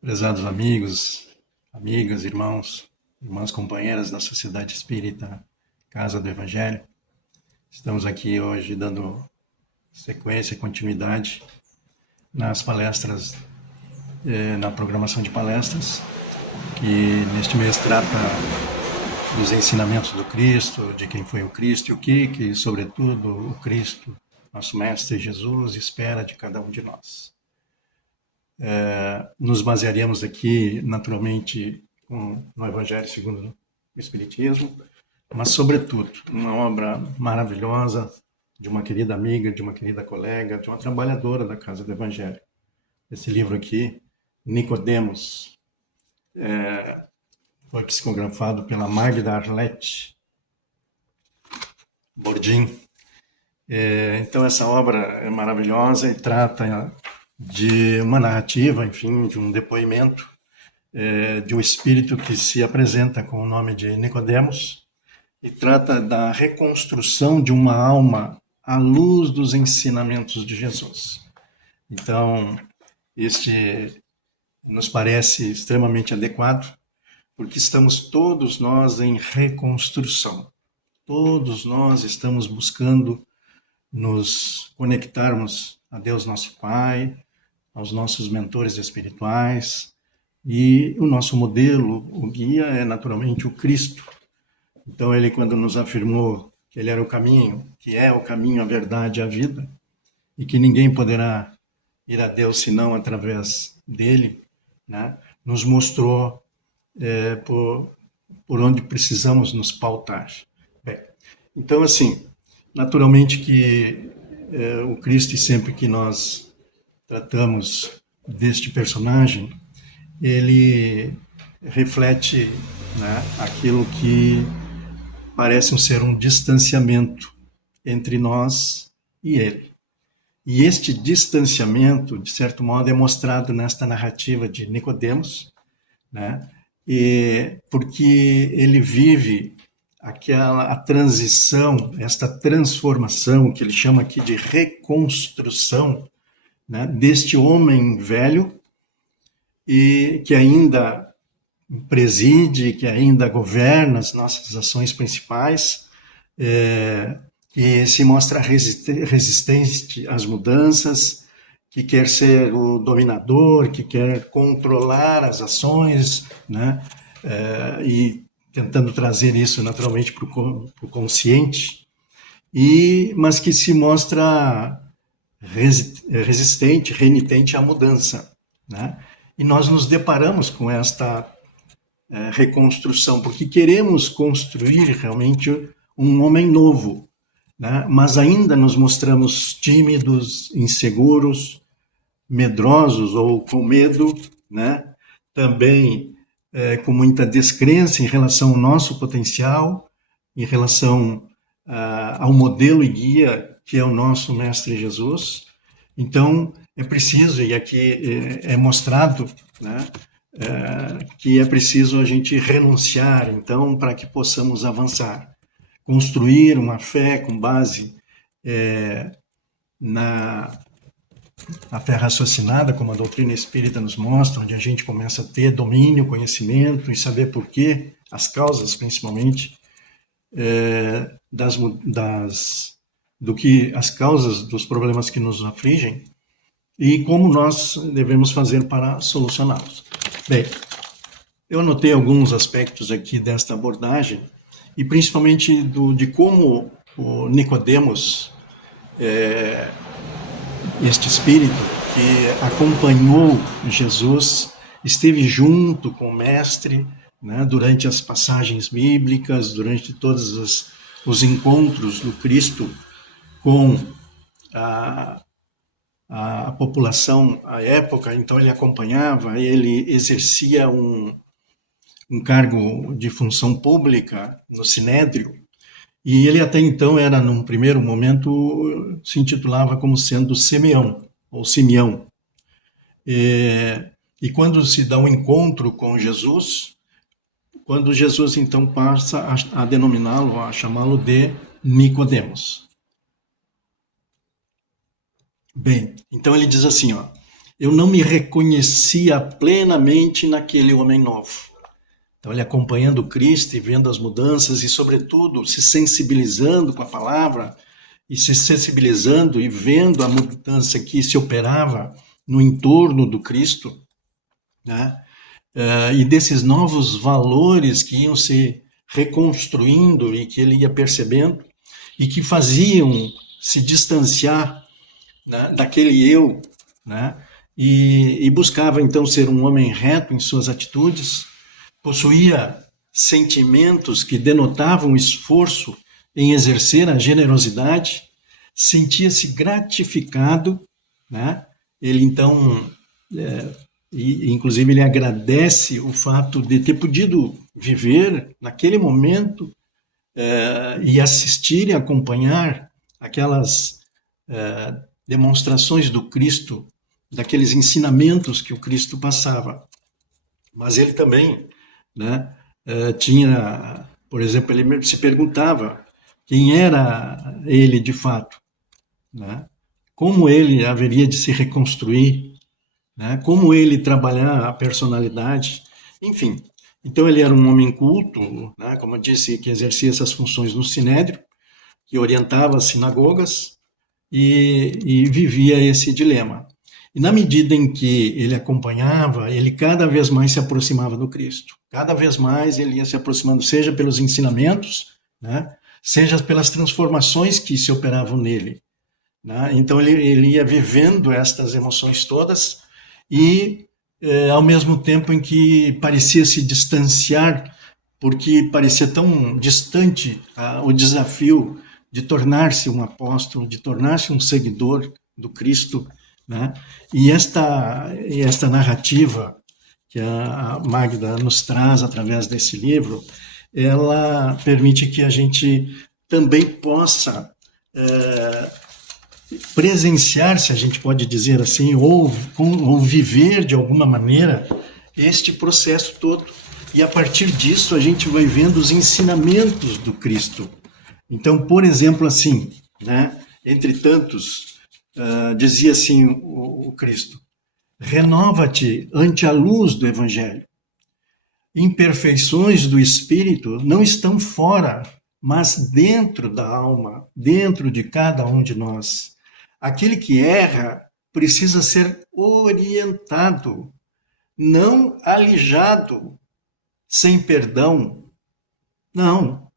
Prezados amigos, amigas, irmãos, irmãs companheiras da Sociedade Espírita Casa do Evangelho, estamos aqui hoje dando sequência e continuidade nas palestras, na programação de palestras, que neste mês trata dos ensinamentos do Cristo, de quem foi o Cristo e o que sobretudo, o Cristo, nosso Mestre Jesus, espera de cada um de nós. Nos basearemos aqui, naturalmente, no Evangelho segundo o Espiritismo, mas, sobretudo, uma obra maravilhosa de uma querida amiga, de uma querida colega, de uma trabalhadora da Casa do Evangelho. Esse livro aqui, Nicodemos, foi psicografado pela Magda Arlete Bordin. Então, essa obra é maravilhosa e trata de uma narrativa, enfim, de um depoimento de um espírito que se apresenta com o nome de Nicodemos e trata da reconstrução de uma alma à luz dos ensinamentos de Jesus. Então, este nos parece extremamente adequado, porque estamos todos nós em reconstrução. Todos nós estamos buscando nos conectarmos a Deus nosso Pai, aos nossos mentores espirituais, e o nosso modelo, o guia, é naturalmente o Cristo. Então, ele, quando nos afirmou que ele era o caminho, que é o caminho, a verdade e a vida, e que ninguém poderá ir a Deus senão através dele, né, nos mostrou por onde precisamos nos pautar. Bem, então, assim, naturalmente que o Cristo, e sempre que nós tratamos deste personagem, ele reflete, né, aquilo que parece ser um distanciamento entre nós e ele. E este distanciamento, de certo modo, é mostrado nesta narrativa de Nicodemos, né, porque ele vive a transição, esta transformação, que ele chama aqui de reconstrução, né, deste homem velho, e que ainda preside, que ainda governa as nossas ações principais, que se mostra resistente às mudanças, que quer ser o dominador, que quer controlar as ações, né? E tentando trazer isso naturalmente para o consciente, mas que se mostra resistente, renitente à mudança, né? E nós nos deparamos com esta reconstrução, porque queremos construir realmente um homem novo, né? Mas ainda nos mostramos tímidos, inseguros, medrosos ou com medo, né? Também com muita descrença em relação ao nosso potencial, em relação ao modelo e guia que é o nosso Mestre Jesus. Então, é preciso, e aqui é mostrado, né, que é preciso a gente renunciar, então, para que possamos avançar. Construir uma fé com base na fé raciocinada, como a doutrina espírita nos mostra, onde a gente começa a ter domínio, conhecimento e saber por quê, as causas principalmente, as causas dos problemas que nos afligem e como nós devemos fazer para solucioná-los. Bem, eu anotei alguns aspectos aqui desta abordagem e principalmente de como o Nicodemos, este espírito que acompanhou Jesus, esteve junto com o Mestre, né, durante as passagens bíblicas, durante todos os encontros do Cristo com a população à época. Então ele acompanhava, ele exercia um cargo de função pública no Sinédrio, e ele até então era, num primeiro momento, se intitulava como sendo Simeão, ou Simeão. E quando se dá um encontro com Jesus, quando Jesus então passa a denominá-lo, a chamá-lo de Nicodemos. Bem, então ele diz assim, ó, eu não me reconhecia plenamente naquele homem novo. Então, ele acompanhando Cristo e vendo as mudanças e, sobretudo, se sensibilizando com a palavra e se sensibilizando e vendo a mudança que se operava no entorno do Cristo, né? E desses novos valores que iam se reconstruindo e que ele ia percebendo e que faziam se distanciar, né, daquele eu, né? E buscava então ser um homem reto em suas atitudes, possuía sentimentos que denotavam esforço em exercer a generosidade, sentia-se gratificado, né? Ele então, inclusive ele agradece o fato de ter podido viver naquele momento e assistir e acompanhar aquelas demonstrações do Cristo, daqueles ensinamentos que o Cristo passava. Mas ele também, né, tinha, por exemplo, ele se perguntava quem era ele de fato, né? Como ele haveria de se reconstruir, né? Como ele trabalhar a personalidade, enfim. Então ele era um homem culto, né, como eu disse, que exercia essas funções no Sinédrio, que orientava as sinagogas e vivia esse dilema. E na medida em que ele acompanhava, ele cada vez mais se aproximava do Cristo. Cada vez mais ele ia se aproximando, seja pelos ensinamentos, né, seja pelas transformações que se operavam nele, né? Então ele ia vivendo estas emoções todas e, ao mesmo tempo em que parecia se distanciar, porque parecia tão distante o desafio de tornar-se um apóstolo, de tornar-se um seguidor do Cristo, né? E esta narrativa que a Magda nos traz através desse livro, ela permite que a gente também possa presenciar, se a gente pode dizer assim, ou viver de alguma maneira este processo todo. E a partir disso a gente vai vendo os ensinamentos do Cristo. Então, por exemplo, assim, né, entre tantos, dizia assim o Cristo: renova-te ante a luz do Evangelho. Imperfeições do espírito não estão fora, mas dentro da alma, dentro de cada um de nós. Aquele que erra precisa ser orientado, não alijado, sem perdão. Não,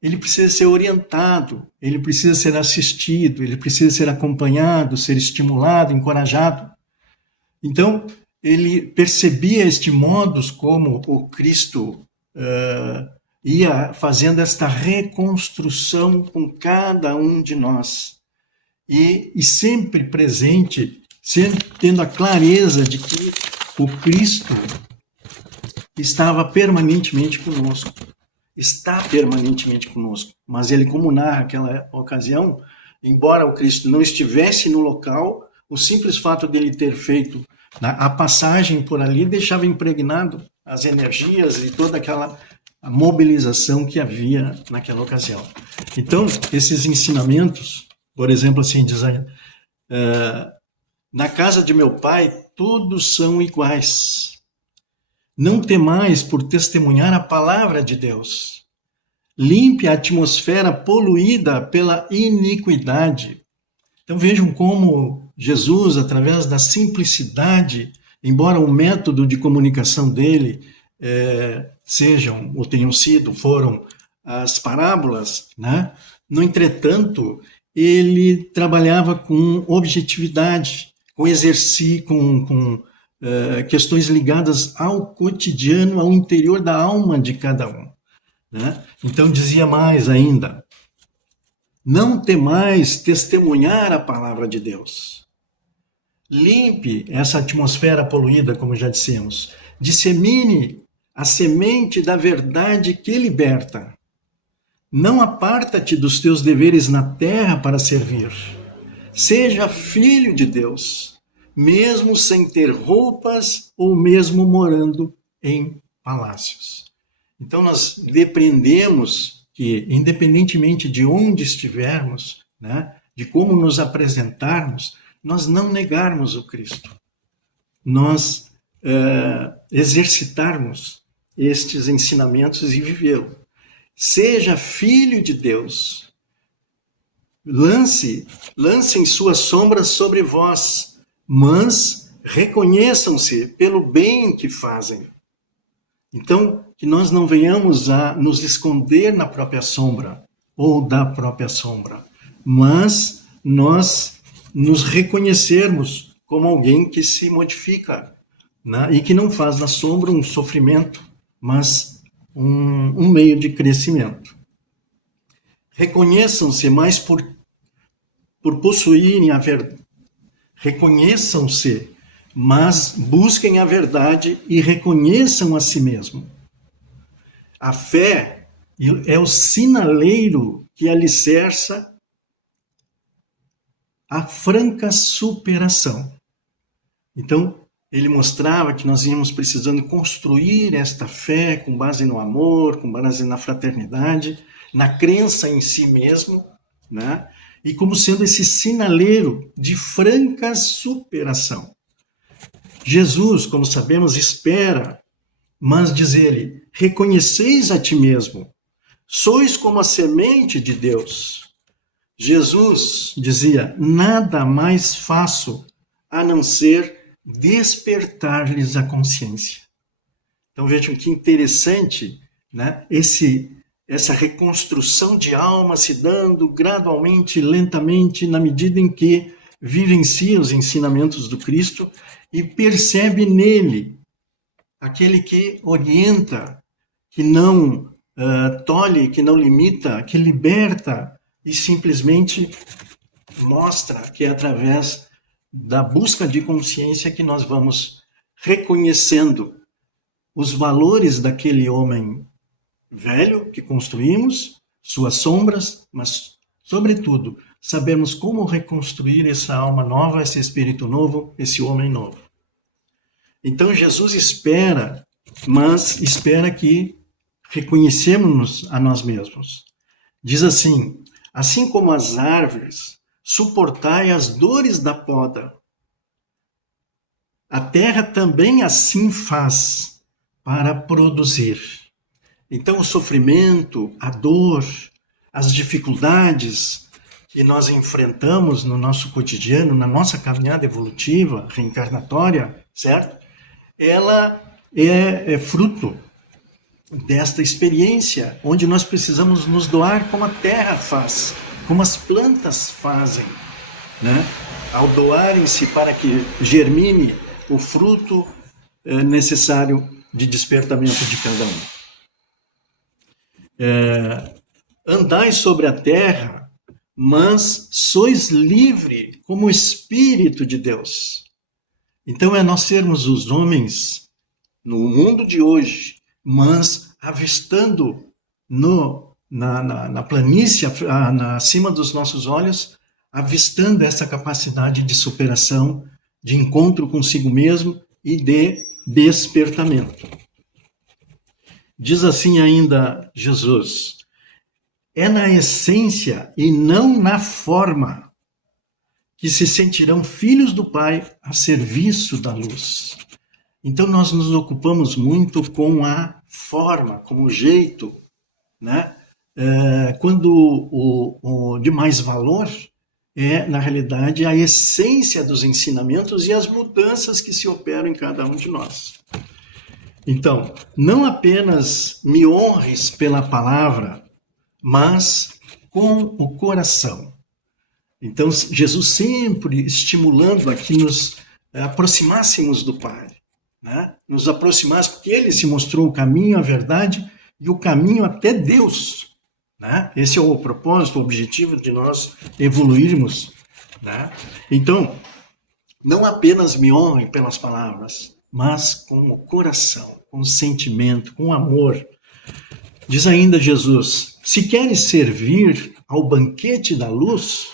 ele precisa ser orientado, ele precisa ser assistido, ele precisa ser acompanhado, ser estimulado, encorajado. Então, ele percebia este modus como o Cristo ia fazendo esta reconstrução com cada um de nós. E sempre presente, sempre tendo a clareza de que o Cristo estava permanentemente conosco. Está permanentemente conosco. Mas ele, como narra aquela ocasião, embora o Cristo não estivesse no local, o simples fato dele ter feito a passagem por ali deixava impregnado as energias e toda aquela mobilização que havia naquela ocasião. Então, esses ensinamentos, por exemplo, assim, diz, na casa de meu pai todos são iguais. Não temais por testemunhar a palavra de Deus. Limpe a atmosfera poluída pela iniquidade. Então vejam como Jesus, através da simplicidade, embora o método de comunicação dele sejam, ou tenham sido, foram as parábolas, né? No entretanto, ele trabalhava com objetividade, com exercício, com questões ligadas ao cotidiano, ao interior da alma de cada um, né? Então dizia mais ainda: não temais testemunhar a palavra de Deus. Limpe essa atmosfera poluída, como já dissemos. Dissemine a semente da verdade que liberta. Não aparta-te dos teus deveres na terra para servir. Seja filho de Deus, mesmo sem ter roupas ou mesmo morando em palácios. Então nós depreendemos que, independentemente de onde estivermos, né, de como nos apresentarmos, nós não negarmos o Cristo. nós exercitarmos estes ensinamentos e vivê-los. Seja filho de Deus, lancem suas sombras sobre vós, mas reconheçam-se pelo bem que fazem. Então, que nós não venhamos a nos esconder na própria sombra, ou da própria sombra, mas nós nos reconhecermos como alguém que se modifica, né? E que não faz da sombra um sofrimento, mas um meio de crescimento. Reconheçam-se mais por possuírem a verdade. Reconheçam-se, mas busquem a verdade e reconheçam a si mesmo. A fé é o sinaleiro que alicerça a franca superação. Então, ele mostrava que nós íamos precisando construir esta fé com base no amor, com base na fraternidade, na crença em si mesmo, né? E como sendo esse sinaleiro de franca superação. Jesus, como sabemos, espera, mas diz ele, reconheceis a ti mesmo, sois como a semente de Deus. Jesus dizia, nada mais faço a não ser despertar-lhes a consciência. Então vejam que interessante, né? Essa reconstrução de alma se dando gradualmente, lentamente, na medida em que vivencia os ensinamentos do Cristo e percebe nele aquele que orienta, que não tolhe, que não limita, que liberta e simplesmente mostra que é através da busca de consciência que nós vamos reconhecendo os valores daquele homem velho que construímos, suas sombras, mas, sobretudo, sabemos como reconstruir essa alma nova, esse espírito novo, esse homem novo. Então, Jesus espera, mas espera que reconhecemos a nós mesmos. Diz assim, assim como as árvores, suportai as dores da poda. A terra também assim faz para produzir. Então, o sofrimento, a dor, as dificuldades que nós enfrentamos no nosso cotidiano, na nossa caminhada evolutiva, reencarnatória, certo? Ela é fruto desta experiência, onde nós precisamos nos doar como a terra faz, como as plantas fazem, né? Ao doarem-se para que germine o fruto necessário de despertamento de cada um. Andai sobre a terra, mas sois livre como o Espírito de Deus. Então é nós sermos os homens no mundo de hoje, mas avistando na planície, acima dos nossos olhos, avistando essa capacidade de superação, de encontro consigo mesmo e de despertamento. Diz assim ainda Jesus, é na essência e não na forma que se sentirão filhos do Pai a serviço da luz. Então nós nos ocupamos muito com a forma, com o jeito, né? Quando o de mais valor é, na realidade, a essência dos ensinamentos e as mudanças que se operam em cada um de nós. Então, não apenas me honres pela palavra, mas com o coração. Então, Jesus sempre estimulando a que nos aproximássemos do Pai, né? Nos aproximássemos, porque Ele se mostrou o caminho, a verdade e o caminho até Deus, né? Esse é o propósito, o objetivo de nós evoluirmos, né? Então, não apenas me honrem pelas palavras, mas com o coração, com o sentimento, com o amor. Diz ainda Jesus, se queres servir ao banquete da luz,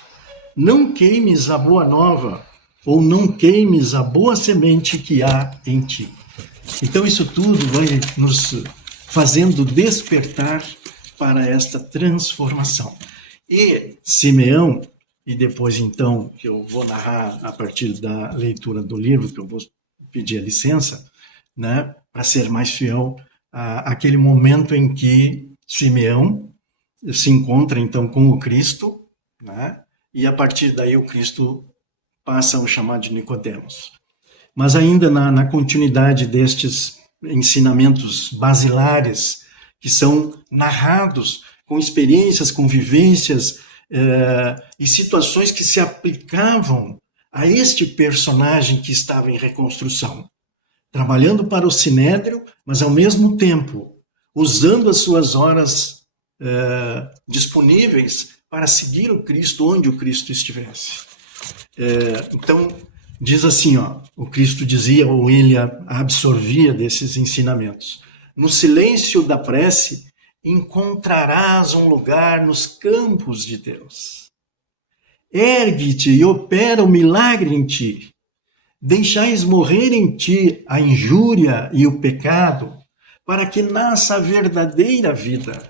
não queimes a boa nova, ou não queimes a boa semente que há em ti. Então isso tudo vai nos fazendo despertar para esta transformação. E Simeão, e depois então, que eu vou narrar a partir da leitura do livro, que eu vou pedia licença, né, para ser mais fiel àquele momento em que Simeão se encontra então com o Cristo, né, e a partir daí o Cristo passa a chamar de Nicodemos. Mas ainda na continuidade destes ensinamentos basilares que são narrados com experiências, com vivências e situações que se aplicavam a este personagem que estava em reconstrução, trabalhando para o Sinédrio, mas ao mesmo tempo usando as suas horas disponíveis para seguir o Cristo onde o Cristo estivesse. Então, diz assim, o Cristo dizia, ou ele absorvia desses ensinamentos: no silêncio da prece encontrarás um lugar nos campos de Deus. Ergue-te e opera o milagre em ti. Deixais morrer em ti a injúria e o pecado, para que nasça a verdadeira vida.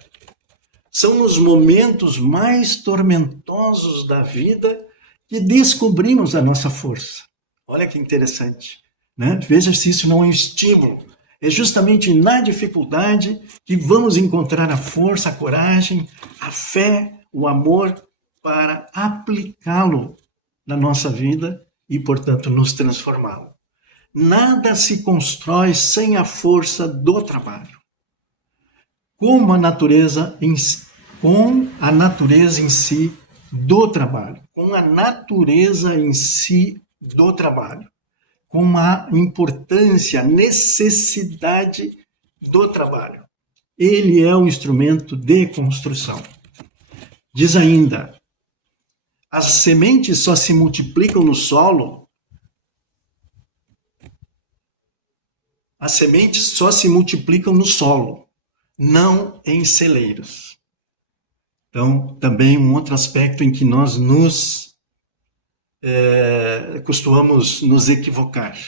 São nos momentos mais tormentosos da vida que descobrimos a nossa força. Olha que interessante, né? Veja se isso não é um estímulo. É justamente na dificuldade que vamos encontrar a força, a coragem, a fé, o amor para aplicá-lo na nossa vida e, portanto, nos transformá-lo. Nada se constrói sem a força do trabalho. Com a natureza em si do trabalho, com a natureza em si do trabalho, com a importância, a necessidade do trabalho. Ele é um instrumento de construção. Diz ainda: as sementes só se multiplicam no solo. As sementes só se multiplicam no solo, não em celeiros. Então, também um outro aspecto em que nós costumamos nos equivocar,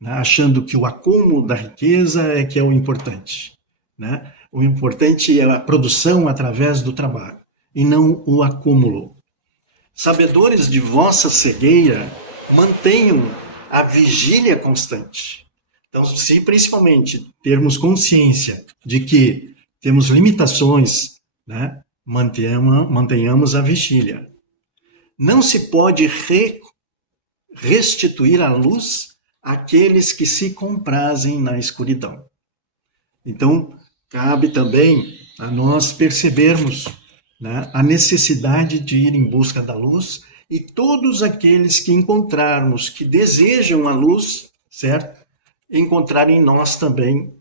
né? Achando que o acúmulo da riqueza é que é o importante, né? O importante é a produção através do trabalho, e não o acúmulo. Sabedores de vossa cegueira, mantenham a vigília constante. Então, se principalmente termos consciência de que temos limitações, né? Mantenhamos a vigília. Não se pode restituir a luz àqueles que se comprazem na escuridão. Então, cabe também a nós percebermos, né, a necessidade de ir em busca da luz, e todos aqueles que encontrarmos que desejam a luz, certo? Encontrar em nós também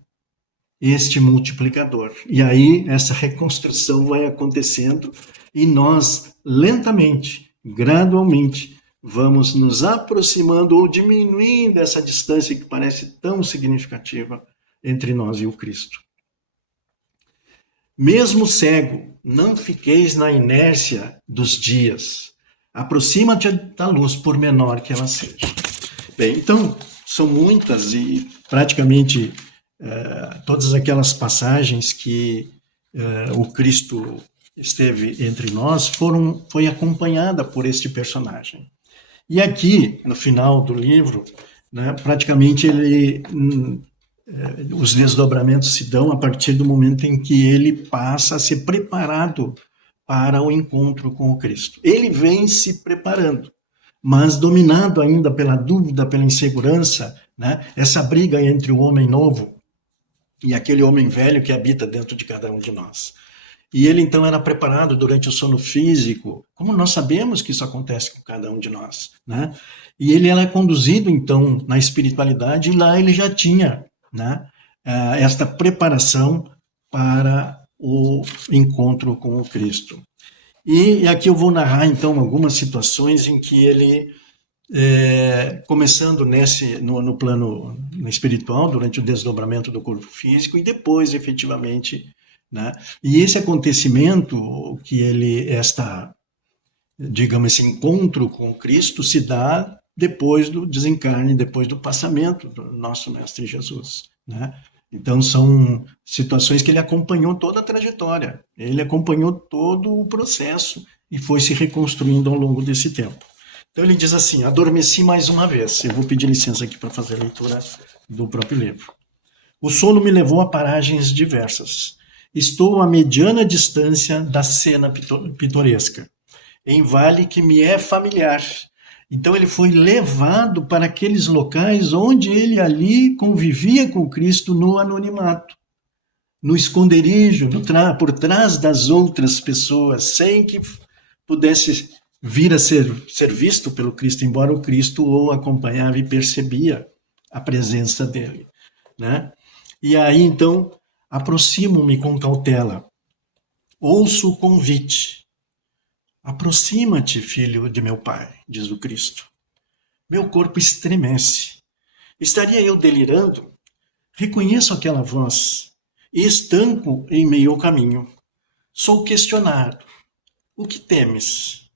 este multiplicador. E aí essa reconstrução vai acontecendo e nós lentamente, gradualmente, vamos nos aproximando ou diminuindo essa distância que parece tão significativa entre nós e o Cristo. Mesmo cego, não fiqueis na inércia dos dias. Aproxima-te da luz, por menor que ela seja. Bem, então, são muitas e praticamente todas aquelas passagens que o Cristo esteve entre nós foi acompanhada por este personagem. E aqui, no final do livro, né, praticamente os desdobramentos se dão a partir do momento em que ele passa a ser preparado para o encontro com o Cristo. Ele vem se preparando, mas dominado ainda pela dúvida, pela insegurança, né, essa briga entre o homem novo e aquele homem velho que habita dentro de cada um de nós. E ele então era preparado durante o sono físico, como nós sabemos que isso acontece com cada um de nós, né? E ele era conduzido então na espiritualidade, e lá ele já tinha, né, esta preparação para o encontro com o Cristo. E aqui eu vou narrar então algumas situações em que ele, começando no plano espiritual, durante o desdobramento do corpo físico, e depois efetivamente, né? E esse acontecimento digamos, esse encontro com Cristo se dá depois do desencarne, depois do passamento do nosso Mestre Jesus, né? Então são situações que ele acompanhou toda a trajetória, ele acompanhou todo o processo e foi se reconstruindo ao longo desse tempo. Então ele diz assim: adormeci mais uma vez. Eu vou pedir licença aqui para fazer a leitura do próprio livro. O sono me levou a paragens diversas. Estou a mediana distância da cena pitoresca, em vale que me é familiar. Então ele foi levado para aqueles locais onde ele ali convivia com Cristo no anonimato, no esconderijo, por trás das outras pessoas, sem que pudesse vir a ser visto pelo Cristo, embora o Cristo o acompanhava e percebia a presença dele, né? E aí, então, aproximo-me com cautela, ouço o convite. Aproxima-te, filho de meu pai, diz o Cristo. Meu corpo estremece. Estaria eu delirando? Reconheço aquela voz e estanco em meio ao caminho. Sou questionado. O que temes?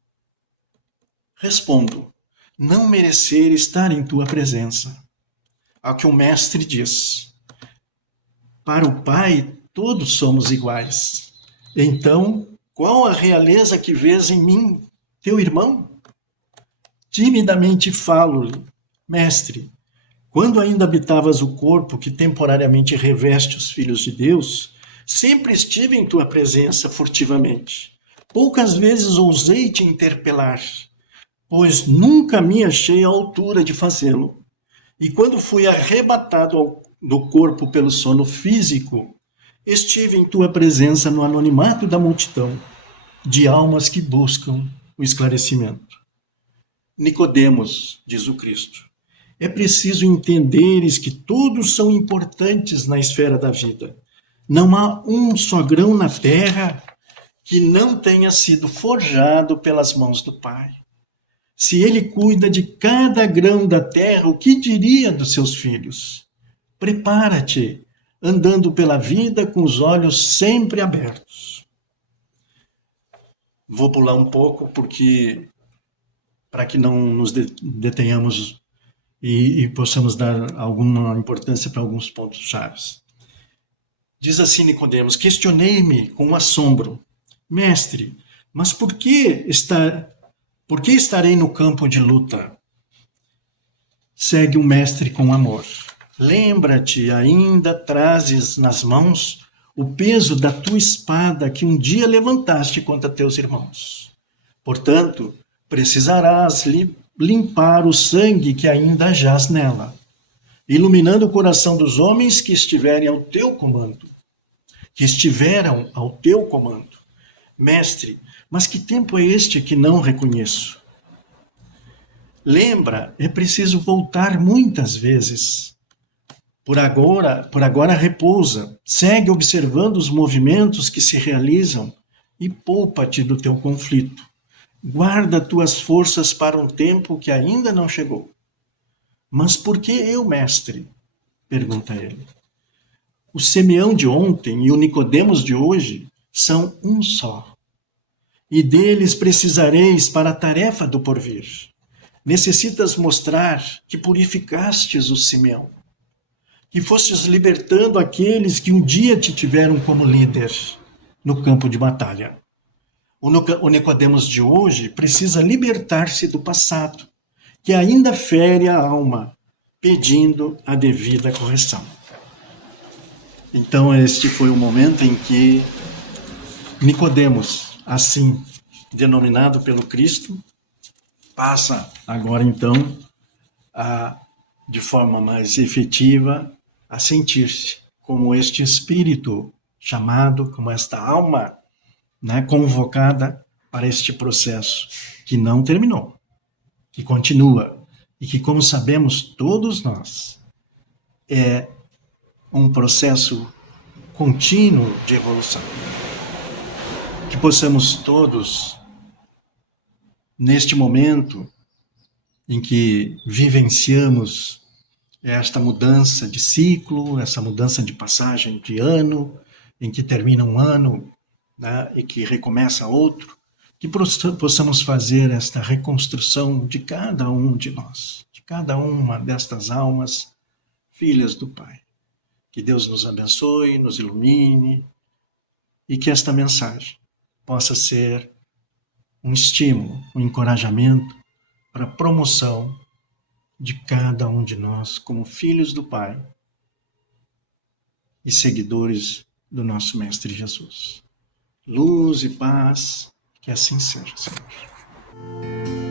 Respondo: não merecer estar em tua presença. Ao que o mestre diz: para o Pai, todos somos iguais. Então, qual a realeza que vês em mim, teu irmão? Timidamente falo-lhe: mestre, quando ainda habitavas o corpo que temporariamente reveste os filhos de Deus, sempre estive em tua presença furtivamente. Poucas vezes ousei te interpelar, pois nunca me achei à altura de fazê-lo. E quando fui arrebatado do corpo pelo sono físico, estive em tua presença no anonimato da multidão, de almas que buscam o esclarecimento. Nicodemos, diz o Cristo, é preciso entenderes que todos são importantes na esfera da vida. Não há um só grão na terra que não tenha sido forjado pelas mãos do Pai. Se ele cuida de cada grão da terra, o que diria dos seus filhos? Prepara-te, andando pela vida com os olhos sempre abertos. Vou pular um pouco, porque para que não nos detenhamos e possamos dar alguma importância para alguns pontos chaves. Diz assim Nicodemos: questionei-me com assombro, mestre, mas por que estarei no campo de luta? Segue o mestre com amor. Lembra-te, ainda trazes nas mãos o peso da tua espada que um dia levantaste contra teus irmãos. Portanto, precisarás limpar o sangue que ainda jaz nela, iluminando o coração dos homens que estiveram ao teu comando. Mestre, mas que tempo é este que não reconheço? Lembra, é preciso voltar muitas vezes. Por agora repousa, segue observando os movimentos que se realizam e poupa-te do teu conflito. Guarda tuas forças para um tempo que ainda não chegou. Mas por que eu, mestre? Pergunta ele. O Simeão de ontem e o Nicodemos de hoje são um só. E deles precisareis para a tarefa do porvir. Necessitas mostrar que purificastes o Simeão, que fostes libertando aqueles que um dia te tiveram como líder no campo de batalha. O Nicodemos de hoje precisa libertar-se do passado, que ainda fere a alma, pedindo a devida correção. Então este foi o momento em que Nicodemos, assim denominado pelo Cristo, passa agora então de forma mais efetiva a sentir-se como este espírito chamado, como esta alma, né, convocada para este processo que não terminou, que continua e que, como sabemos todos nós, é um processo contínuo de evolução. Que possamos todos, neste momento em que vivenciamos esta mudança de ciclo, essa mudança de passagem de ano, em que termina um ano, né, e que recomeça outro, que possamos fazer esta reconstrução de cada um de nós, de cada uma destas almas, filhas do Pai. Que Deus nos abençoe, nos ilumine, e que esta mensagem possa ser um estímulo, um encorajamento para a promoção de cada um de nós como filhos do Pai e seguidores do nosso Mestre Jesus. Luz e paz, que assim seja, Senhor.